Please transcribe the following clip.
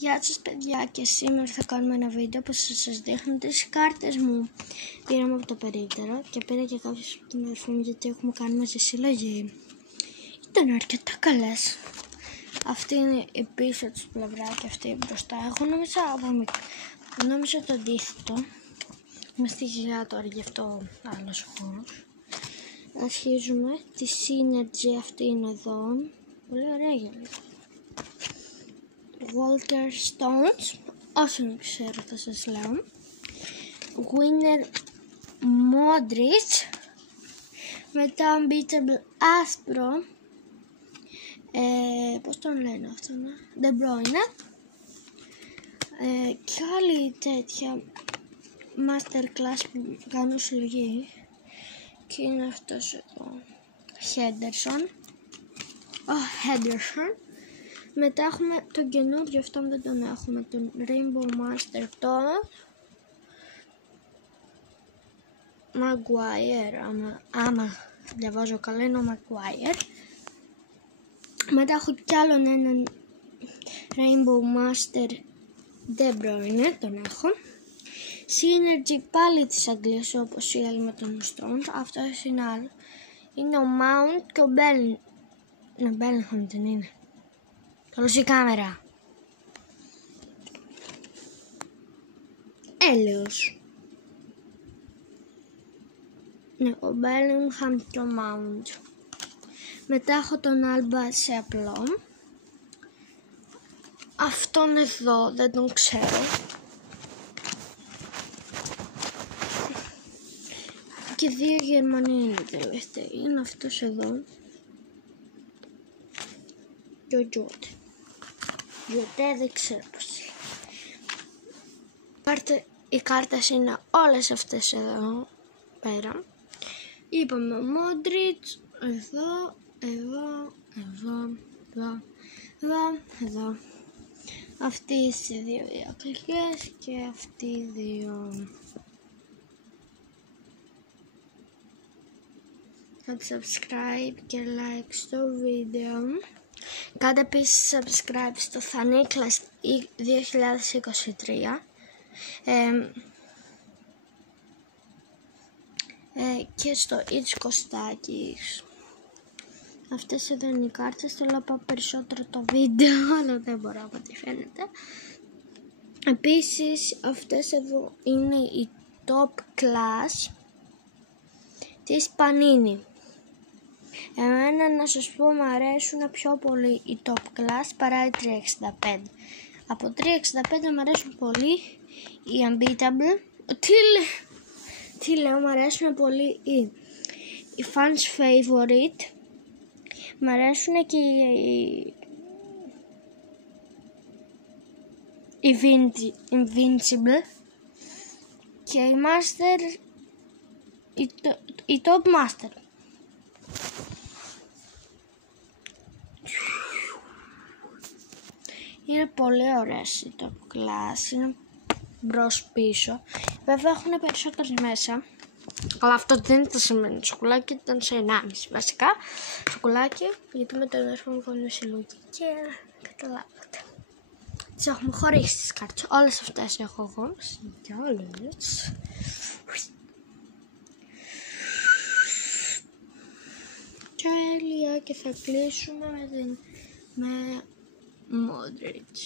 Γεια σας παιδιά, και σήμερα θα κάνουμε ένα βίντεο που θα σας δείχνω τις κάρτες μου. Πήραμε από το περίπτερο και πήρα και κάποιες από την αδερφή μου, γιατί έχουμε κάνει μαζί συλλογή. Ήταν αρκετά καλές. Αυτή είναι η πίσω της πλευρά και αυτή η μπροστά. Εγώ νόμιζα το αντίθετο. Είμαι στη γυλιά τώρα, γι' αυτό άλλος χώρος. Αρχίζουμε. Τη Synergy αυτή είναι εδώ. Πολύ ωραία γυαλιά. Walter Stones, όσο δεν ξέρω θα σας λέω. Winner Modric. Μετά Unbeatable άσπρο. Πώς τον λένε αυτό, De Bruyne. Και άλλη τέτοια masterclass που κάνω συλλογή. Και είναι αυτός εδώ, Henderson. Μετά έχουμε τον καινούριο, αυτόν δεν τον έχουμε, τον Rainbow Master, τον Maguire, άμα διαβάζω καλά είναι ο Maguire. Μετά έχω κι άλλον έναν Rainbow Master De Bruyne, τον έχω. Synergy πάλι της Αγγλίας, όπως η άλλη με τον Stones. Αυτός είναι άλλο. Είναι ο Mount και ο Bellingham δεν είναι. Καλώς η κάμερα. Έλεος. Ναι, ο Bellingham και ο Mount. Μετά έχω τον Alba σε απλό. Αυτόν εδώ δεν τον ξέρω. Και δύο Γερμανοί είναι τελευταίοι. Είναι αυτός εδώ. Και ο Τζότε. Δεν ξέρω πώς είναι. Οι κάρτες είναι όλες αυτές εδώ πέρα. Είπαμε ο Μόντριτς, εδώ. Αυτοί οι δύο οι αγγλικές και αυτοί οι δύο. Κάντε subscribe και like στο βίντεο. Κάντε επίσης subscribe στο Θανίκλας 2023 και στο It's Κωστάκης. Αυτές εδώ είναι οι κάρτες. Θέλω να πάω περισσότερο το βίντεο, αλλά δεν μπορώ από ό,τι φαίνεται. Επίσης αυτές εδώ είναι η top class της Panini. Εμένα να σας πω μου αρέσουν πιο πολύ η top class παρά η 365. Από 365 μου αρέσουν πολύ οι Unbeatable. Τι λέω, μου αρέσουν πολύ οι fans favorite. Μου αρέσουν και οι Invincible. Και η Master, η Top Master. Είναι πολύ ωραίες οι top class, είναι μπρος πίσω. Βέβαια έχουν περισσότερες μέσα, αλλά αυτό δεν ήταν σε μένα σοκολάκι, ήταν σε 1,5 βασικά σοκολάκι, γιατί με τον αδερφό μου κάνουμε συλλογή και καταλάβατε. Τις έχουμε χωρίσει τις κάρτες, όλες αυτές έχω εγώ, και όλες. Τέλεια, και θα κλείσουμε με Modric.